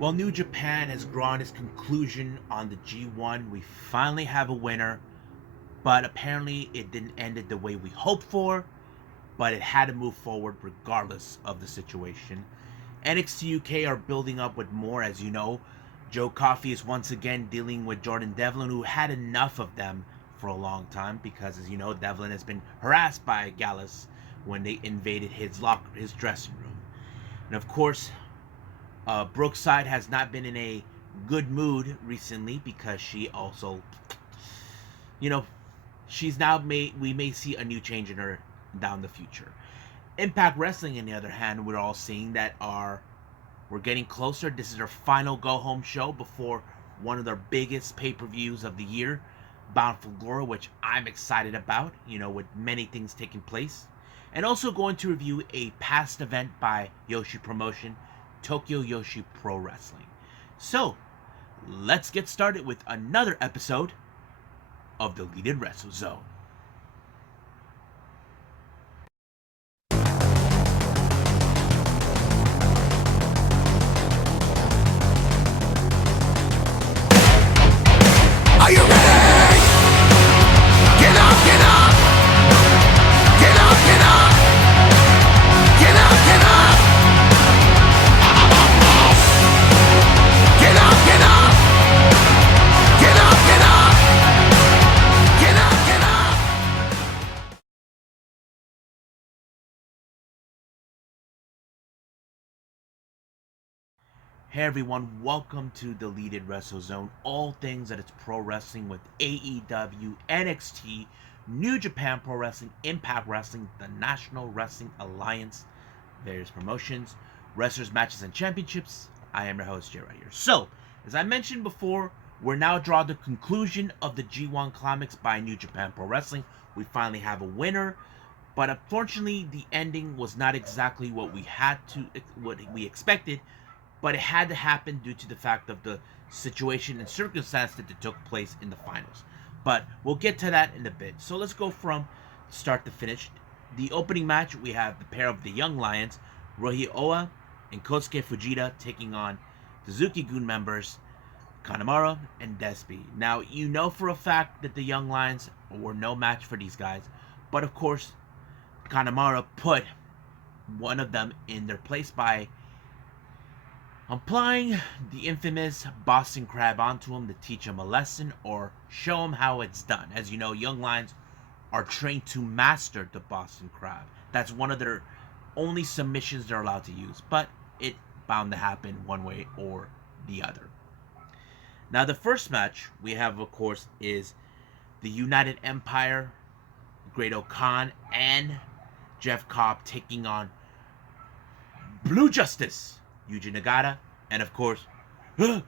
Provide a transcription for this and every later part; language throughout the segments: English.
Well, New Japan has drawn its conclusion on the G1. We finally have a winner, but apparently it didn't end it the way we hoped for, but it had to move forward regardless of the situation. NXT UK are building up with more, as you know. Joe Coffey is once again dealing with Jordan Devlin, who had enough of them for a long time because, as you know, Devlin has been harassed by Gallus when they invaded his dressing room. And of course, Brookside has not been in a good mood recently because she also, you know, we may see a new change in her down the future. Impact Wrestling, on the other hand, we're all seeing that we're getting closer. This is their final go home show before one of their biggest pay-per-views of the year, Bound for Glory, which I'm excited about, with many things taking place. And also going to review a past event by Joshi Promotion, Tokyo Joshi Pro Wrestling. So, let's get started with another episode of Deleted Wrestle Zone. Are you ready? Get up, get up. Get up, get up. Get up, get up. Get up, get up. Get up, get up. Get up, get up. Hey everyone, welcome to Deleted Wrestle Zone. All things that it's pro wrestling with AEW, NXT, New Japan Pro Wrestling, Impact Wrestling, the National Wrestling Alliance, various promotions, wrestlers, matches, and championships. I am your host, Jay, right here. So, as I mentioned before, we're now drawing the conclusion of the G1 Climax by New Japan Pro Wrestling. We finally have a winner, but unfortunately, the ending was not exactly what we expected. But it had to happen due to the fact of the situation and circumstance that took place in the finals. But we'll get to that in a bit. So let's go from start to finish. The opening match, we have the pair of the Young Lions, Rohi Owa and Kosuke Fujita, taking on the Suzuki-gun members, Kanemaru and Despi. Now, you know for a fact that the Young Lions were no match for these guys. But of course, Kanemaru put one of them in their place by applying the infamous Boston Crab onto him to teach him a lesson or show him how it's done. As you know, Young Lions are trained to master the Boston Crab. That's one of their only submissions they're allowed to use, but it bound to happen one way or the other. Now, the first match we have, of course, is the United Empire, Great Khan, and Jeff Cobb taking on Blue Justice, Yuji Nagata, and of course, Toru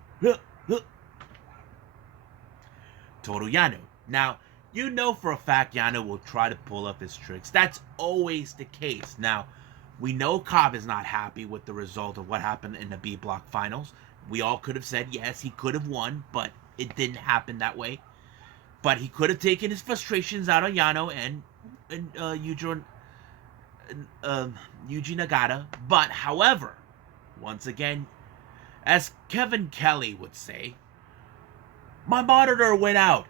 Yano. Now, you know for a fact Yano will try to pull up his tricks. That's always the case. Now, we know Cobb is not happy with the result of what happened in the B Block Finals. We all could have said, yes, he could have won, but it didn't happen that way. But he could have taken his frustrations out on Yano and Yuji Nagata. But, however, once again, as Kevin Kelly would say, my monitor went out.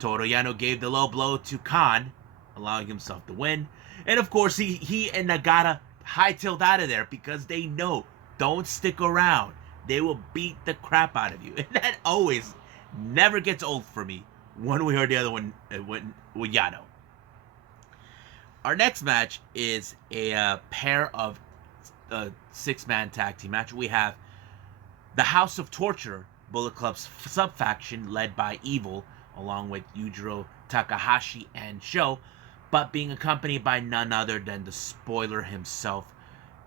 Toru Yano gave the low blow to Khan, allowing himself to win. And of course, he and Nagata hightailed out of there because they know, don't stick around. They will beat the crap out of you. And that always never gets old for me, one way or the other one with Yano. Our next match is a pair of six-man tag team match. We have the House of Torture, Bullet Club's sub-faction led by Evil, along with Yujiro Takahashi and Sho, but being accompanied by none other than the spoiler himself,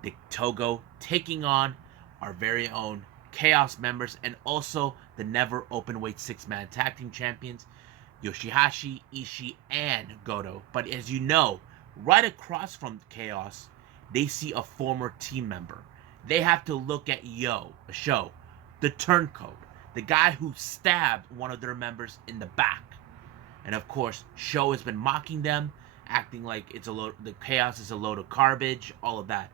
Dick Togo, taking on our very own Chaos members and also the never openweight six-man tag team champions, Yoshihashi, Ishii, and Goto. But as you know, right across from Chaos, they see a former team member. They have to look at Sho, the turncoat, the guy who stabbed one of their members in the back. And of course, Sho has been mocking them, acting like the Chaos is a load of garbage, all of that.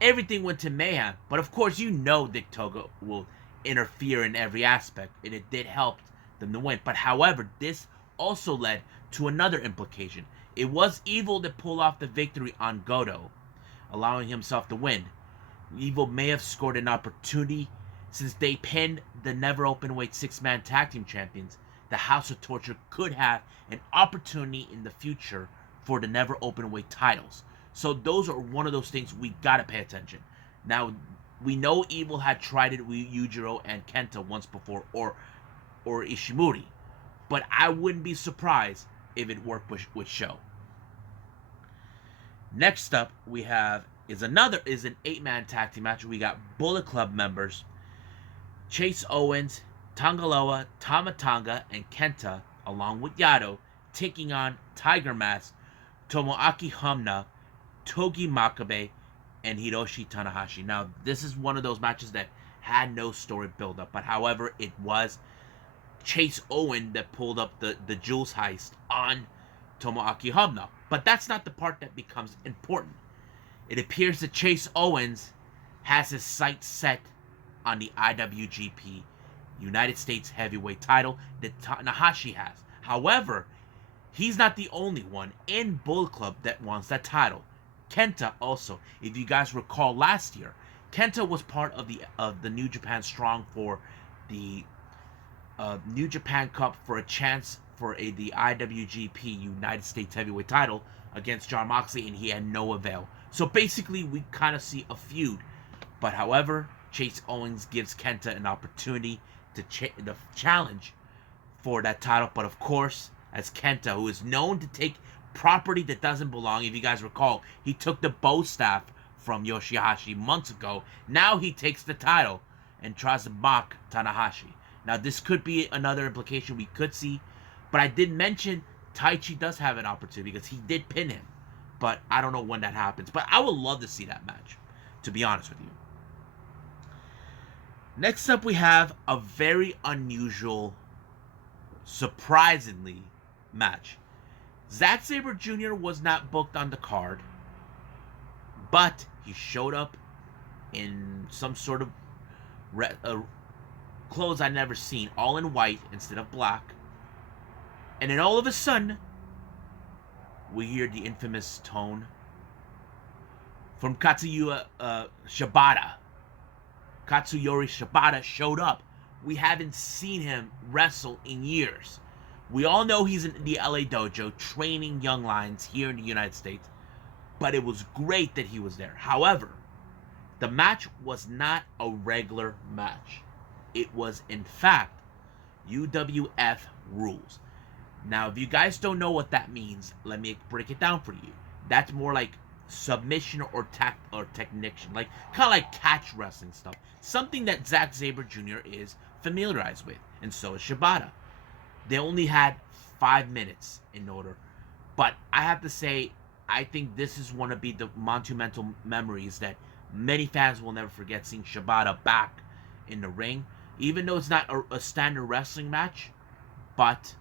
everything went to mayhem. But of course, you know Dick Togo will interfere in every aspect, and it did help them to win. But however, this also led to another implication. It was Evil that pulled off the victory on Goto, allowing himself to win. Evil may have scored an opportunity since they pinned the never openweight six-man tag team champions. The House of Torture could have an opportunity in the future for the never openweight titles. So those are one of those things we gotta pay attention. Now, we know Evil had tried it with Yujiro and Kenta once before, or Ishimori, but I wouldn't be surprised if it worked with Sho. Next up, we have is an 8-man tag team match. We got Bullet Club members Chase Owens, Tangaloa, Tama Tonga, and Kenta, along with Yado, taking on Tiger Mask, Tomoaki Honma, Togi Makabe, and Hiroshi Tanahashi. Now, this is one of those matches that had no story build-up, but however, it was Chase Owens that pulled up the Jules heist on Tomoaki Honma. But that's not the part that becomes important. It appears that Chase Owens has his sights set on the IWGP United States Heavyweight title that Tanahashi has. However, he's not the only one in Bullet Club that wants that title. Kenta also, if you guys recall last year, Kenta was part of the New Japan Strong for the New Japan Cup for a chance for the IWGP United States Heavyweight title against Jon Moxley, and he had no avail. So basically, we kind of see a feud. But however, Chase Owens gives Kenta an opportunity to challenge for that title. But of course, as Kenta, who is known to take property that doesn't belong, if you guys recall, he took the bow staff from Yoshihashi months ago. Now he takes the title and tries to mock Tanahashi. Now, this could be another implication we could see. But I did mention Taichi does have an opportunity because he did pin him. But I don't know when that happens. But I would love to see that match, to be honest with you. Next up, we have a very unusual, surprisingly, match. Zack Sabre Jr. was not booked on the card, but he showed up in some sort of clothes I'd never seen, all in white instead of black. And then all of a sudden, we hear the infamous tone from Katsuyori Shibata. Katsuyori Shibata showed up. We haven't seen him wrestle in years. We all know he's in the LA dojo training young lions here in the United States, but it was great that he was there. However, the match was not a regular match. It was, in fact, UWF rules. Now, if you guys don't know what that means, let me break it down for you. That's more like submission or technician, like kind of like catch wrestling stuff. Something that Zack Sabre Jr. is familiarized with, and so is Shibata. They only had 5 minutes in order, but I have to say, I think this is one of the monumental memories that many fans will never forget, seeing Shibata back in the ring. Even though it's not a standard wrestling match, but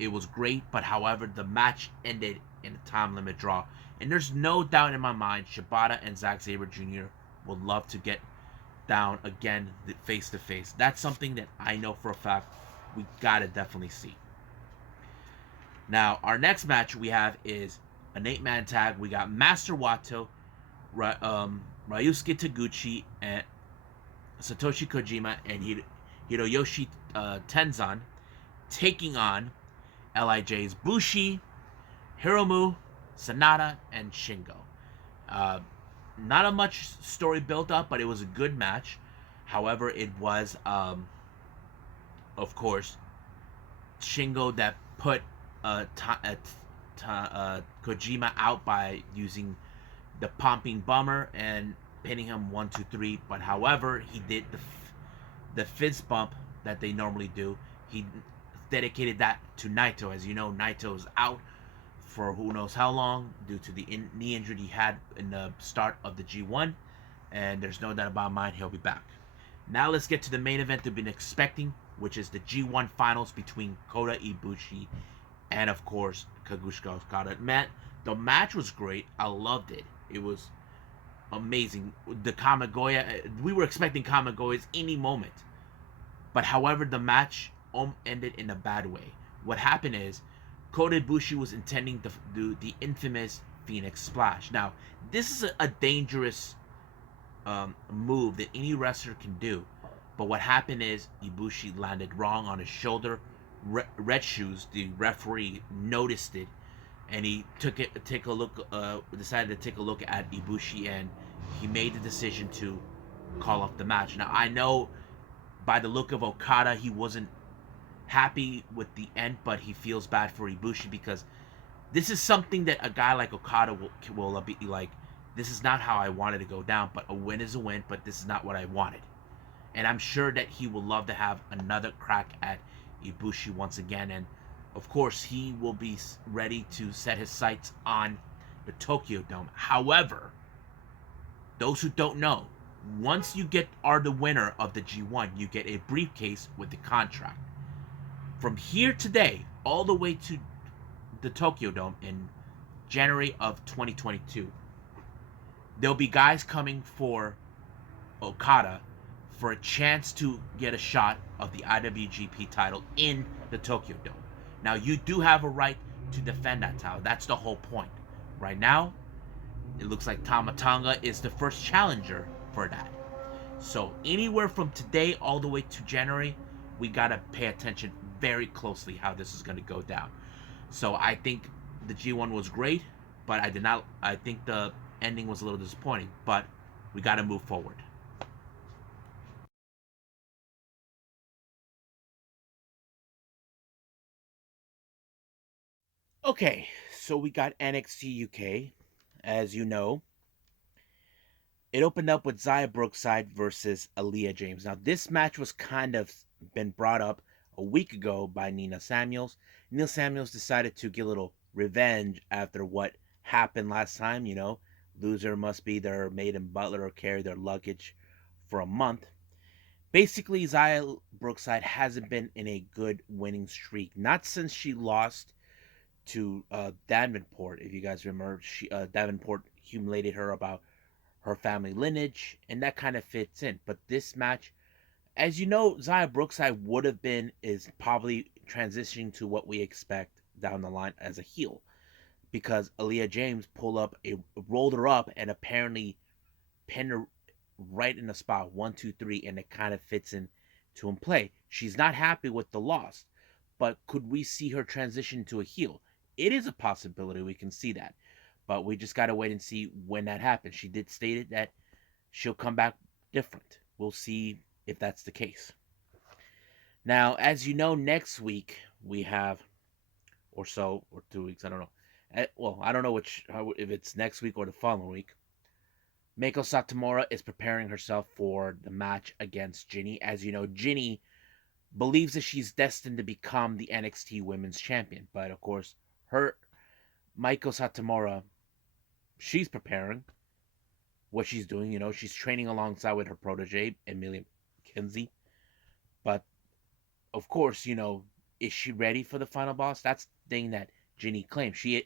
it was great. But however, the match ended in a time limit draw. And there's no doubt in my mind, Shibata and Zack Sabre Jr. would love to get down again face to face. That's something that I know for a fact we gotta definitely see. Now, our next match we have is an 8-man tag. We got Master Wato, Ryusuke Taguchi, and Satoshi Kojima, and Hiroyoshi Tenzan taking on LIJ's Bushi, Hiromu, Sanada, and Shingo. Not a much story built up, but it was a good match. However, it was, of course, Shingo that put Kojima out by using the pumping bummer and pinning him 1, 2, 3. But however, he did the fist bump that they normally do. He dedicated that to Naito. As you know, Naito's out for who knows how long due to the knee injury he had in the start of the G1, and there's no doubt about mine, he'll be back. Now let's get to the main event we've been expecting, which is the G1 finals between Kota Ibushi and, of course, Kazuchika Okada. Man, the match was great. I loved it. It was amazing. The Kamigoya, we were expecting Kamigoyas any moment. But however, the match ended in a bad way. What happened is, Kota Ibushi was intending to do the infamous Phoenix Splash. Now, this is a dangerous move that any wrestler can do. But what happened is, Ibushi landed wrong on his shoulder. Red Shoes, the referee, noticed it, and he decided to take a look at Ibushi, and he made the decision to call off the match. Now, I know by the look of Okada, he wasn't happy with the end, but he feels bad for Ibushi because this is something that a guy like Okada will be like, this is not how I wanted to go down, but a win is a win, but this is not what I wanted. And I'm sure that he will love to have another crack at Ibushi once again, and of course he will be ready to set his sights on the Tokyo Dome. However, those who don't know, once you are the winner of the G1, you get a briefcase with the contract. From here today, all the way to the Tokyo Dome in January of 2022, there'll be guys coming for Okada for a chance to get a shot of the IWGP title in the Tokyo Dome. Now, you do have a right to defend that title. That's the whole point. Right now, it looks like Tama Tonga is the first challenger for that. So anywhere from today all the way to January, we gotta pay attention very closely how this is gonna go down. So I think the G1 was great, but I think the ending was a little disappointing, but we gotta move forward. Okay, so we got NXT UK. As you know, it opened up with Xia Brookside versus Aaliyah James. Now, this match was kind of been brought up a week ago by Nina Samuels. Nina Samuels decided to get a little revenge after what happened last time. You know, loser must be their maid and butler or carry their luggage for a month. Basically, Xia Brookside hasn't been in a good winning streak. Not since she lost to Davenport. If you guys remember, Davenport humiliated her about her family lineage, and that kind of fits in. But this match, as you know, Xia Brookside is probably transitioning to what we expect down the line as a heel, because Aaliyah James rolled her up, and apparently pinned her right in the spot 1, 2, 3, and it kind of fits in in play. She's not happy with the loss, but could we see her transition to a heel? It is a possibility. We can see that, but we just gotta wait and see when that happens. She did state it that she'll come back different. We'll see if that's the case. Now, as you know, next week we have, or 2 weeks, I don't know. Well, I don't know if it's next week or the following week. Meiko Satomura is preparing herself for the match against Jinny. As you know, Jinny believes that she's destined to become the NXT Women's Champion, but of course, Meiko Satomura, she's preparing what she's doing. You know, she's training alongside with her protege, Emilia Kinsey. But of course, you know, is she ready for the final boss? That's the thing that Jinny claims. She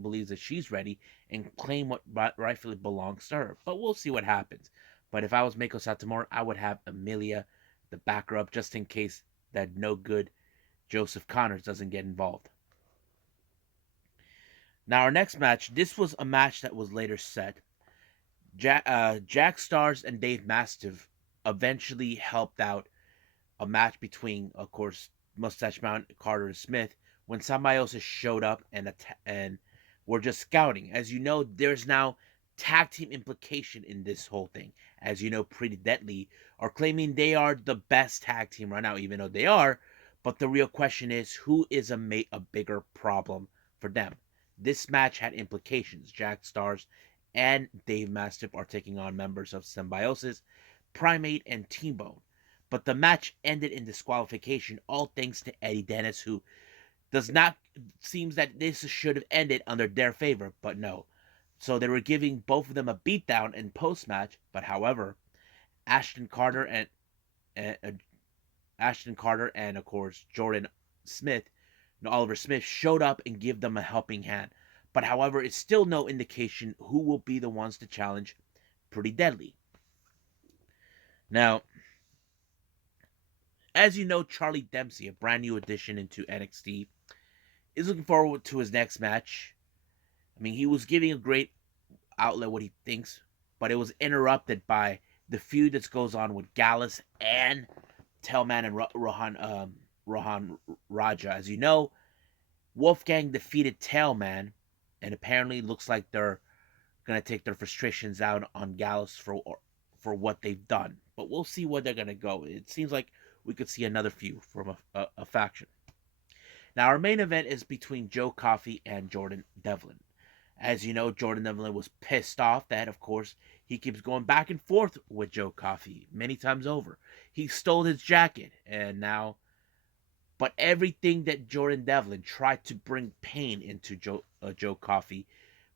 believes that she's ready and claim what rightfully belongs to her. But we'll see what happens. But if I was Meiko Satomura, I would have Emilia to back her up just in case that no good Joseph Connors doesn't get involved. Now, our next match, this was a match that was later set. Jack Stars and Dave Mastiff eventually helped out a match between, of course, Mustache Mountain, Carter, and Smith when Symbiosis showed up and were just scouting. As you know, there's now tag team implication in this whole thing. As you know, Pretty Deadly are claiming they are the best tag team right now, even though they are. But the real question is, who is a bigger problem for them? This match had implications. Jack Stars and Dave Mastiff are taking on members of Symbiosis, Primate, and T-Bone. But the match ended in disqualification, all thanks to Eddie Dennis, who seems that this should have ended under their favor, but no. So they were giving both of them a beatdown in post-match, but however, Ashton Carter and of course Jordan Smith, Oliver Smith showed up and give them a helping hand. But however, it's still no indication who will be the ones to challenge pretty deadly. Now, as you know, Charlie Dempsey, a brand new addition into NXT, is looking forward to his next match. I mean, he was giving a great outlet what he thinks, but it was interrupted by the feud that goes on with Gallus and Tailman and Rohan Raja. As you know, Wolfgang defeated Tailman, and apparently looks like they're gonna take their frustrations out on Gallus for what they've done. But we'll see where they're gonna go. It seems like we could see another feud from a faction. Now, our main event is between Joe Coffey and Jordan Devlin. As you know, Jordan Devlin was pissed off that, of course, he keeps going back and forth with Joe Coffey many times over. He stole his jacket, and now, but everything that Jordan Devlin tried to bring pain into Joe Coffey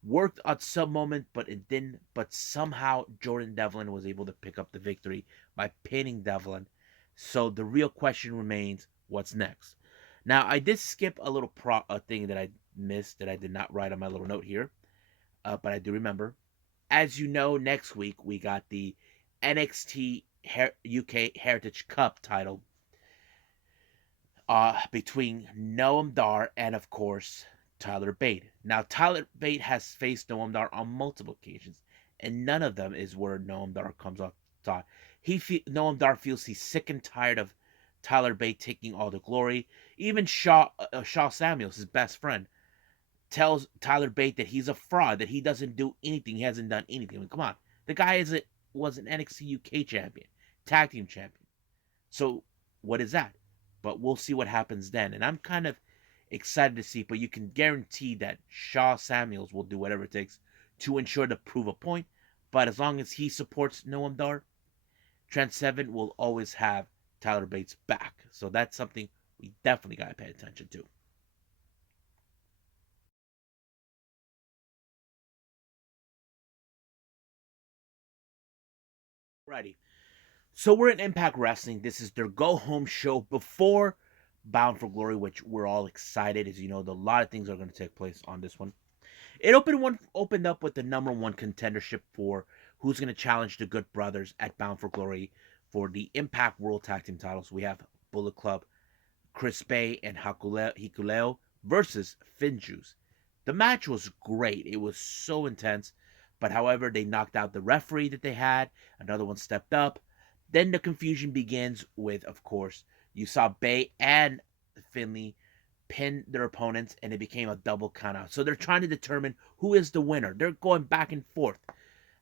worked at some moment, but it didn't. But somehow Jordan Devlin was able to pick up the victory by pinning Devlin. So the real question remains: what's next? Now, I did skip a little thing that I missed that I did not write on my little note here, but I do remember. As you know, next week we got the NXT UK Heritage Cup title between Noam Dar and, of course, Tyler Bate. Now, Tyler Bate has faced Noam Dar on multiple occasions, and none of them is where Noam Dar comes off top. Noam Dar feels he's sick and tired of Tyler Bate taking all the glory. Even Shaw Samuels, his best friend, tells Tyler Bate that he's a fraud, that he doesn't do anything, he hasn't done anything. I mean, come on, the guy was an NXT UK champion, tag team champion. So what is that? But we'll see what happens then. And I'm kind of excited to see, but you can guarantee that Shaw Samuels will do whatever it takes to ensure to prove a point. But as long as he supports Noam Dar, Trent Seven will always have Tyler Bates back. So that's something we definitely got to pay attention to. Righty. So we're in Impact Wrestling. This is their go home show before Bound for Glory, which we're all excited. As you know, a lot of things are going to take place on this one. It opened up with the number one contendership for who's going to challenge the Good Brothers at Bound for Glory for the Impact World Tag Team titles. We have Bullet Club, Chris Bay, and Hikuleo versus Finjuice. The match was great. It was so intense. But however, they knocked out the referee that they had. Another one stepped up. Then the confusion begins with, of course, you saw Bay and Finley pin their opponents, and it became a double countout. So they're trying to determine who is the winner. They're going back and forth.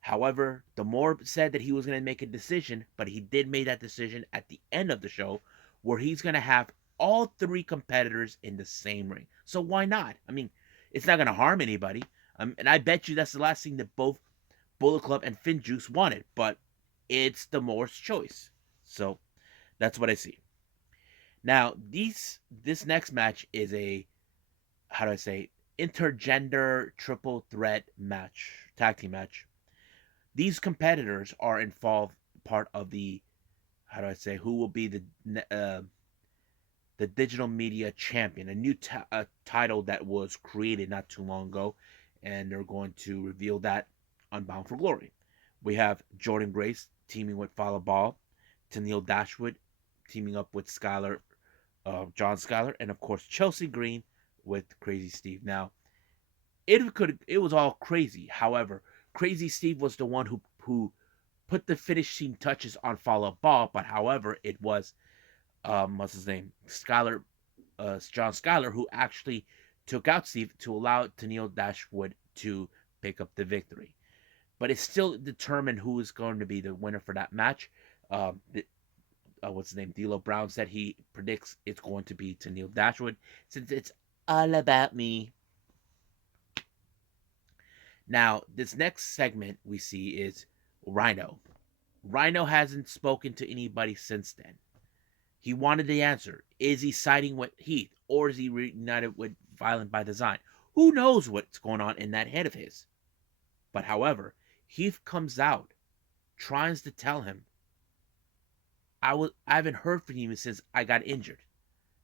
However, D'Amore said that he was going to make a decision, but he did make that decision at the end of the show, where he's going to have all three competitors in the same ring. So why not? I mean, it's not going to harm anybody. And I bet you that's the last thing that both Bullet Club and Finjuice wanted, but it's D'Amore's choice. So that's what I see. Now, this next match is a, how do I say, intergender triple threat match, tag team match. These competitors are involved part of the, how do I say, who will be the digital media champion, a new title that was created not too long ago, and they're going to reveal that on Bound for Glory. We have Jordan Grace teaming with Fala Ball, Tennille Dashwood teaming up with John Skyler, and of course Chelsea Green with Crazy Steve. Now, it was all crazy. However, Crazy Steve was the one who put the finishing touches on Fala Ball, but however, it was what's his name, John Skyler, who actually took out Steve to allow Tennille Dashwood to pick up the victory. But it's still determined who is going to be the winner for that match. What's his name? D'Lo Brown said he predicts it's going to be Tennille Dashwood, since it's all about me. Now, this next segment we see is Rhino. Rhino hasn't spoken to anybody since then. He wanted the answer. Is he siding with Heath, or is he reunited with Violent by Design? Who knows what's going on in that head of his? But however, Heath comes out, tries to tell him, I haven't heard from him since I got injured.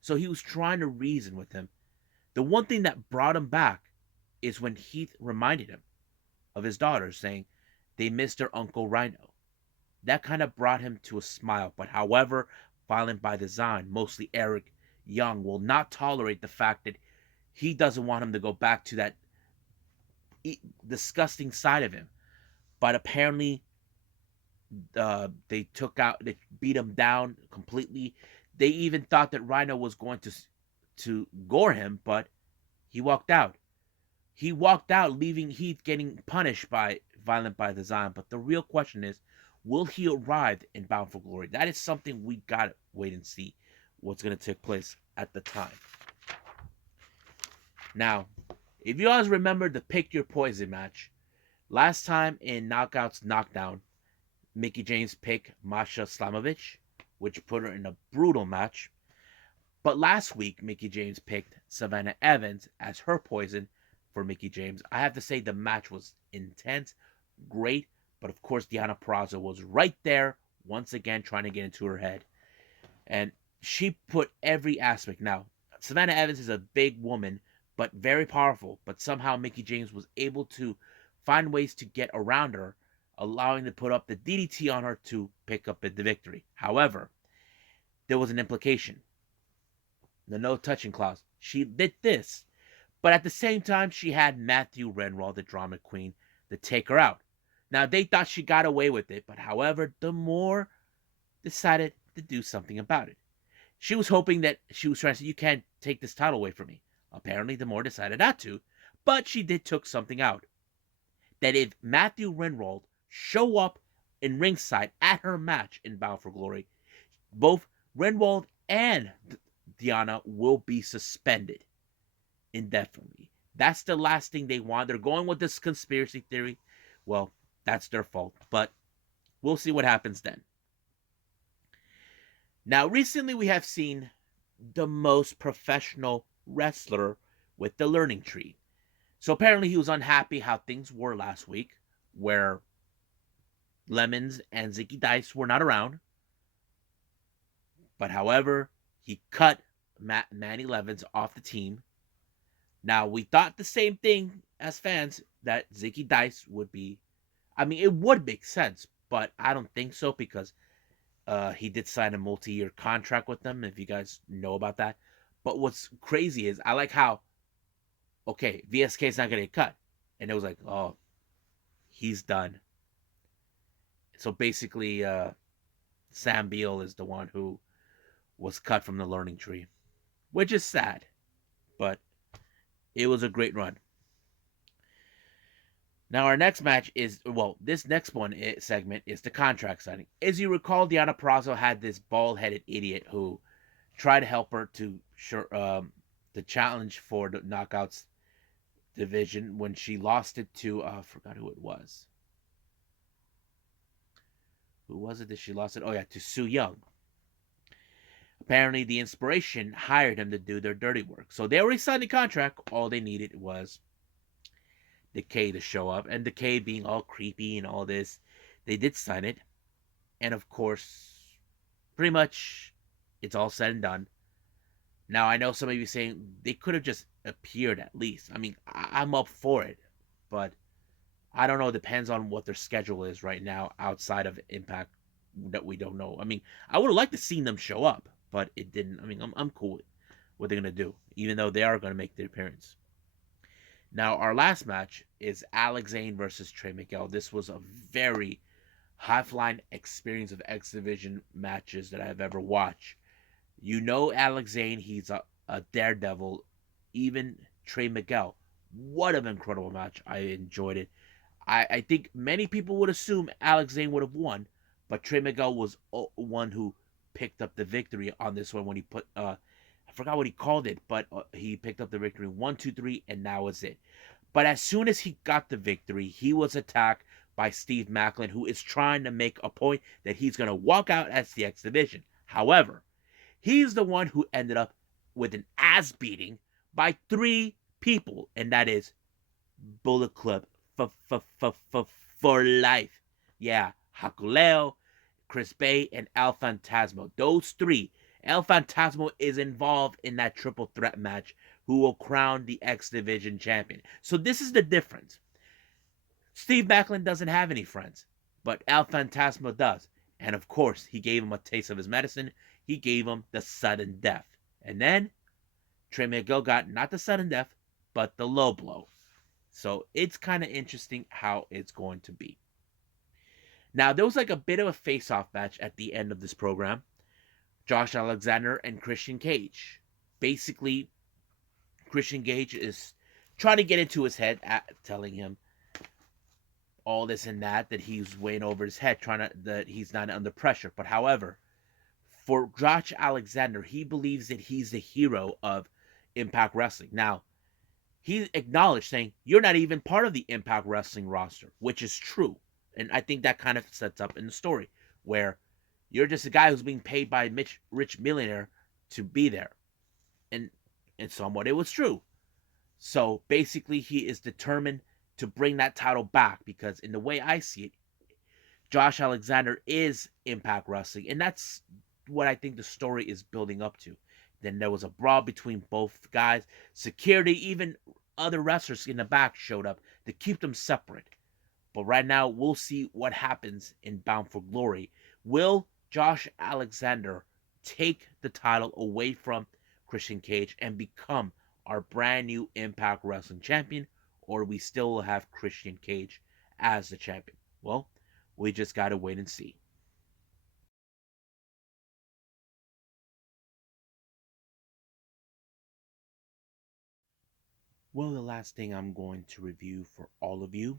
So he was trying to reason with him. The one thing that brought him back is when Heath reminded him of his daughter, saying, they missed their Uncle Rhino. That kind of brought him to a smile, but however, Violent by Design, mostly Eric Young, will not tolerate the fact that he doesn't want him to go back to that disgusting side of him. But apparently, they beat him down completely. They even thought that Rhino was going to gore him, but he walked out. He walked out, leaving Heath getting punished by Violent by Design. But the real question is, will he arrive in Bound for Glory? That is something we gotta wait and see what's gonna take place at the time. Now, if you guys remember the Pick Your Poison match, last time in Knockouts Knockdown, Mickie James picked Masha Slamovich, which put her in a brutal match. But last week, Mickie James picked Savannah Evans as her poison for Mickie James. I have to say the match was intense, great, but of course Deonna Purrazzo was right there once again trying to get into her head. And she put every aspect. Now, Savannah Evans is a big woman, but very powerful. But somehow Mickie James was able to find ways to get around her, allowing to put up the DDT on her to pick up the victory. However, there was an implication. The no touching clause. She did this, but at the same time, she had Matthew Renwall, the drama queen, to take her out. Now, they thought she got away with it, but however, the Moore decided to do something about it. She was hoping that she was trying to say, you can't take this title away from me. Apparently, the Moore decided not to, but she did took something out. That if Matthew Renwall show up in ringside at her match in Bound for Glory, both Renwald and Deonna will be suspended indefinitely. That's the last thing they want. They're going with this conspiracy theory. Well, that's their fault, but we'll see what happens then. Now, recently we have seen the most professional wrestler with the learning tree. So apparently he was unhappy how things were last week, where Lemons and Zicky Dice were not around. But however, he cut Manny Levins off the team. Now, we thought the same thing as fans, that Zicky Dice would be... I mean, it would make sense, but I don't think so, because he did sign a multi-year contract with them, if you guys know about that. But what's crazy is, I like how, okay, VSK is not going to get cut. And it was like, oh, he's done. So basically, Sam Beal is the one who was cut from the learning tree, which is sad, but it was a great run. Now, our next match is, well, this next one segment is the contract signing. As you recall, Deonna Purrazzo had this bald-headed idiot who tried to help her to the challenge for the Knockouts division when she lost it to, I forgot who it was. Who was it that she lost it? Oh, yeah, to Su Yung. Apparently, the Inspiration hired him to do their dirty work. So they already signed the contract. All they needed was Decay to show up. And Decay being all creepy and all this, they did sign it. And of course, pretty much, it's all said and done. Now, I know some of you saying they could have just appeared at least. I mean, I'm up for it. But I don't know. It depends on what their schedule is right now outside of Impact that we don't know. I mean, I would have liked to see them show up, but it didn't. I mean, I'm cool with what they're going to do, even though they are going to make their appearance. Now, our last match is Alex Zane versus Trey Miguel. This was a very high-flying experience of X Division matches that I've ever watched. You know Alex Zane, he's a daredevil. Even Trey Miguel, what an incredible match. I enjoyed it. I think many people would assume Alex Zane would have won, but Trey Miguel was one who picked up the victory on this one when he put, I forgot what he called it, but he picked up the victory 1, 2, 3, and now is it. But as soon as he got the victory, he was attacked by Steve Macklin, who is trying to make a point that he's going to walk out as the X Division. However, he's the one who ended up with an ass beating by 3 people, and that is Bullet Club for life. Yeah, Hakuleo, Chris Bay, and El Fantasmo. Those 3. El Fantasmo is involved in that triple threat match, who will crown the X Division champion. So this is the difference. Steve Macklin doesn't have any friends, but El Fantasma does. And of course, he gave him a taste of his medicine. He gave him the sudden death. And then Trey Miguel got not the sudden death, but the low blow. So it's kind of interesting how it's going to be. Now, there was like a bit of a face-off match at the end of this program. Josh Alexander and Christian Cage. Basically, Christian Cage is trying to get into his head, telling him all this and that he's weighing over his head, that he's not under pressure. But however, for Josh Alexander, he believes that he's the hero of Impact Wrestling. Now, he acknowledged saying, you're not even part of the Impact Wrestling roster, which is true. And I think that kind of sets up in the story, where you're just a guy who's being paid by a rich millionaire to be there. And somewhat it was true. So basically, he is determined to bring that title back, because in the way I see it, Josh Alexander is Impact Wrestling, and that's what I think the story is building up to. Then there was a brawl between both guys. Security, even other wrestlers in the back showed up to keep them separate. But right now, we'll see what happens in Bound for Glory. Will Josh Alexander take the title away from Christian Cage and become our brand new Impact Wrestling champion, or we still will have Christian Cage as the champion? Well, we just gotta wait and see. Well, the last thing I'm going to review for all of you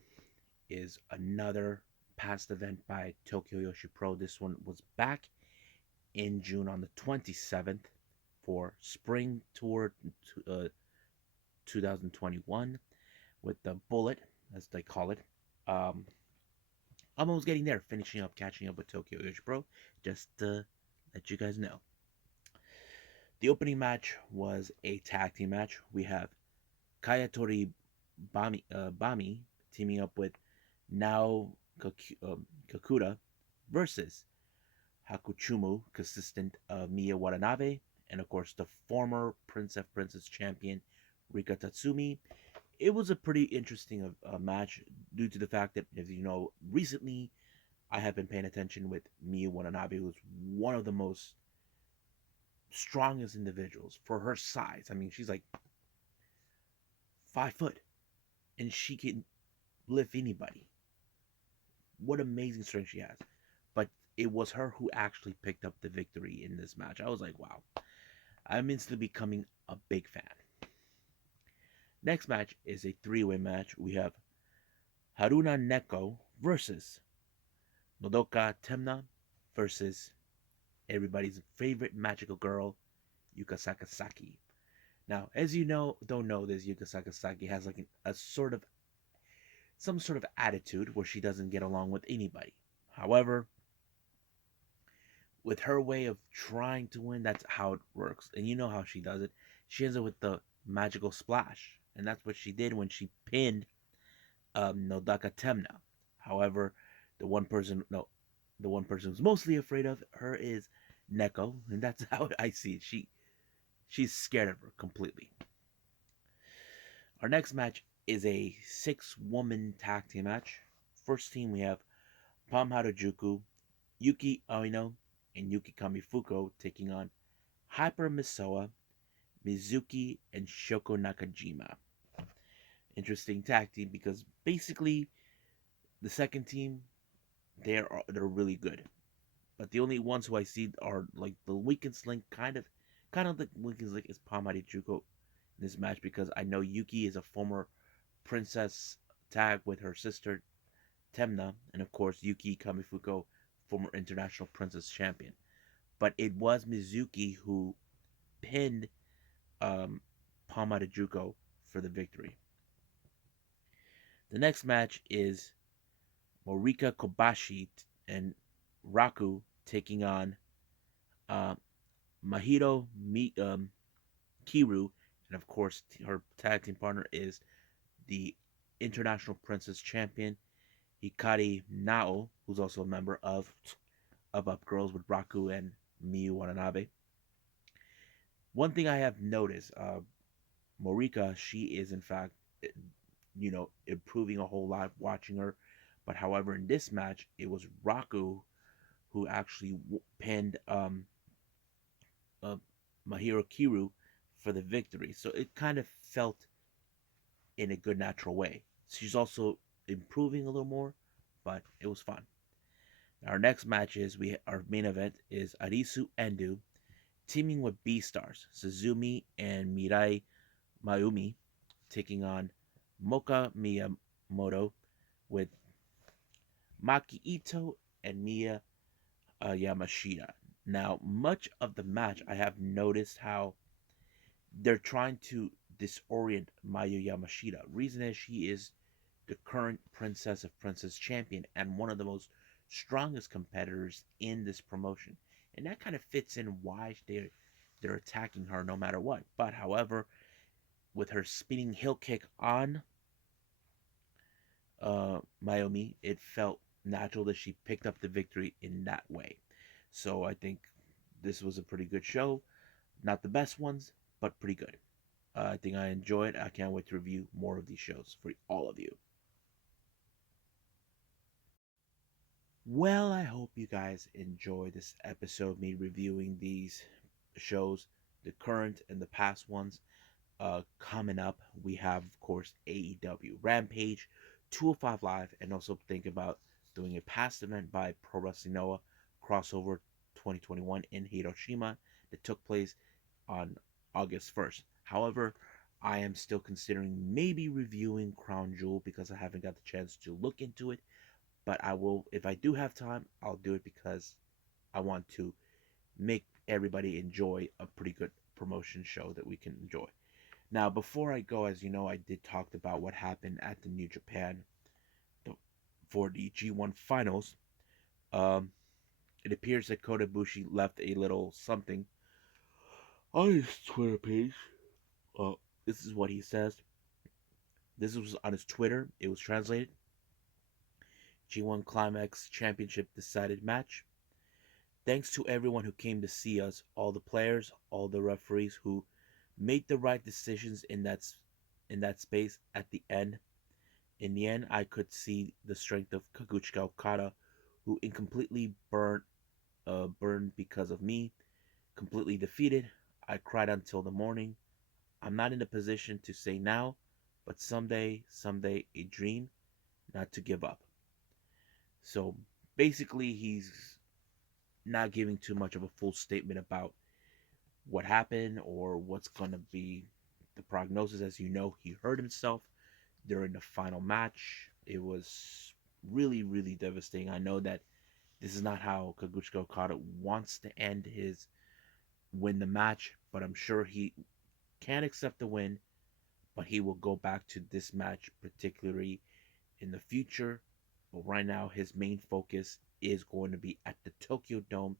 is another past event by Tokyo Joshi Pro. This one was back in June on the 27th for Spring Tour 2021 with the Bullet, as they call it. I'm almost getting there, catching up with Tokyo Joshi Pro, just to let you guys know. The opening match was a tag team match. We have Kayatori Bami teaming up with Nao Kakuta versus Hakuchumu, consistent of Miya Watanabe, and of course the former Princess champion Rika Tatsumi. It was a pretty interesting match due to the fact that, as you know, recently I have been paying attention with Miya Watanabe, who's one of the most strongest individuals for her size. I mean, she's like 5 foot, and she can lift anybody. What amazing strength she has. But it was her who actually picked up the victory in this match. I was like, wow. I'm instantly becoming a big fan. Next match is a three-way match. We have Haruna Neko versus Nodoka Temna versus everybody's favorite magical girl, Yuka Sakazaki. Now, as you don't know this, Yuka Sakazaki has like some sort of attitude where she doesn't get along with anybody. However, with her way of trying to win, that's how it works. And you know how she does it. She ends up with the magical splash. And that's what she did when she pinned Nodaka Temna. However, the one person who's mostly afraid of her is Neko, and that's how I see it. She's scared of her completely. Our next match is a 6-woman tag team match. First team, we have Pam Harajuku, Yuki Aino, and Yuki Kamifuko taking on Hyper Misoa, Mizuki, and Shoko Nakajima. Interesting tag team, because basically the second team, they're really good, but the only ones who I see are like the weakest link, kind of the weakest link is Pam Harajuku in this match, because I know Yuki is a former princess tag with her sister Temna, and of course Yuki Kamifuko, former international princess champion. But it was Mizuki who pinned Pam Harajuku for the victory. The next match is Morika Kobashi and Raku taking on Mahito Kiru, and of course her tag team partner is the International Princess Champion Hikari Nao, who's also a member of Up Girls with Raku and Miyu Watanabe. One thing I have noticed, Morika, she is in fact improving a whole lot watching her. But however, in this match, it was Raku who actually pinned uh, Mahiro Kiru for the victory. So it kind of felt in a good natural way. She's also improving a little more, but it was fun. Our next match is our main event is Arisu Endo teaming with B Stars Suzumi and Mirai Mayumi taking on Moka Miyamoto with Maki Ito and Miya Yamashita. Now, much of the match, I have noticed how they're trying to disorient Mayu Yamashita. Reason is she is the current Princess of Princess Champion and one of the most strongest competitors in this promotion. And that kind of fits in why they're attacking her no matter what. But however, with her spinning heel kick on Mayumi, it felt natural that she picked up the victory in that way. So I think this was a pretty good show. Not the best ones, but pretty good. I think I enjoyed. I can't wait to review more of these shows for all of you. Well, I hope you guys enjoy this episode, me reviewing these shows, the current and the past ones. Coming up, we have, of course, AEW Rampage, 205 Live, and also think about doing a past event by Pro Wrestling Noah crossover 2021 in Hiroshima that took place on August 1st. However, I am still considering maybe reviewing Crown Jewel because I haven't got the chance to look into it. But I will, if I do have time, I'll do it because I want to make everybody enjoy a pretty good promotion show that we can enjoy. Now, before I go, as you know, I did talk about what happened at the New Japan for the G1 finals. Um, it appears that Kota Ibushi left a little something on his Twitter page. This is what he says. This was on his Twitter. It was translated. G1 Climax Championship decided match. Thanks to everyone who came to see us, all the players, all the referees who made the right decisions in that space at the end. In the end, I could see the strength of Kaguchika Okada, who incompletely burned because of me, completely defeated. I cried until the morning. I'm not in a position to say now, but someday, a dream, not to give up. So basically, he's not giving too much of a full statement about what happened or what's going to be the prognosis. As you know, he hurt himself during the final match. It was really, really devastating. I know that this is not how Kaguchika Okada wants to win the match, but I'm sure he can accept the win, but he will go back to this match particularly in the future. But right now, his main focus is going to be at the Tokyo Dome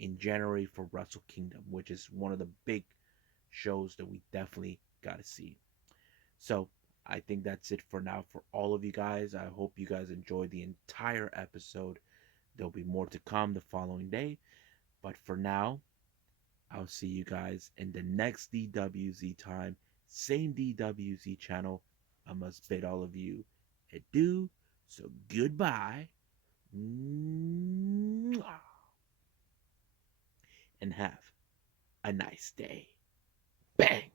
in January for Wrestle Kingdom, which is one of the big shows that we definitely got to see. So I think that's it for now for all of you guys. I hope you guys enjoyed the entire episode. There'll be more to come the following day. But for now, I'll see you guys in the next DWZ time. Same DWZ channel. I must bid all of you adieu. So goodbye. And have a nice day. Bang.